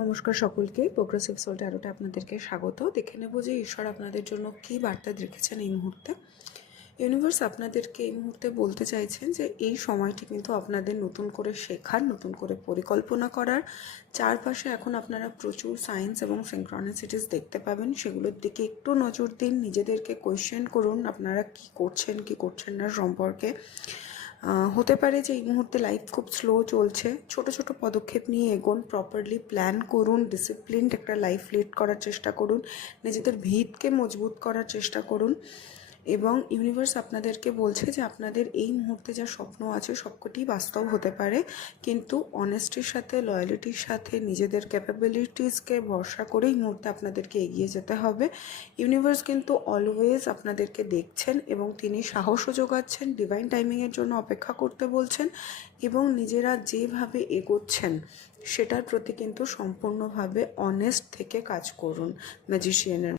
নমস্কার সকলকে, progressive soul ট্যারোতে আপনাদেরকে স্বাগত। দেখে নেব যে ঈশ্বর আপনাদের জন্য কী বার্তা রেখেছেন এই মুহূর্তে। ইউনিভার্স আপনাদেরকে এই মুহূর্তে বলতে চাইছেন যে এই সময়টি কিন্তু আপনাদের নতুন করে শেখার, নতুন করে পরিকল্পনা করার। চারপাশে এখন আপনারা প্রচুর সায়েন্স এবং সিনক্রনিসিটিস দেখতে পাবেন, সেগুলোর দিকে একটু নজর দিন, নিজেদেরকে কোয়েশ্চেন করুন আপনারা কি করছেন না সম্পর্কে। হতে পারে যে এই মুহূর্তে লাইফ খুব স্লো চলছে, ছোট ছোট পদক্ষেপ নিয়ে এগোন, প্রপারলি প্ল্যান করুন, ডিসিপ্লিনড একটা লাইফ লিড করার চেষ্টা করুন, নিজেদের ভিতকে মজবুত করার চেষ্টা করুন। এবং ইউনিভার্স আপনাদেরকে বলছে যে আপনাদের এই মুহূর্তে যা স্বপ্ন আছে সবকটি বাস্তব হতে পারে, কিন্তু অনেস্টির সাথে, লয়ালিটির সাথে, নিজেদের ক্যাপাবিলিটিসকে ভরসা করে এই মুহূর্তে আপনাদেরকে এগিয়ে যেতে হবে। ইউনিভার্স কিন্তু অলওয়েজ আপনাদেরকে দেখছেন এবং তিনি সাহসও যোগাচ্ছেন, ডিভাইন টাইমিংয়ের জন্য অপেক্ষা করতে বলছেন এবং নিজেরা যেভাবে এগোচ্ছেন সেটার প্রতি কিন্তু সম্পূর্ণভাবে অনেস্ট থেকে কাজ করুন। ম্যাজিশিয়ানের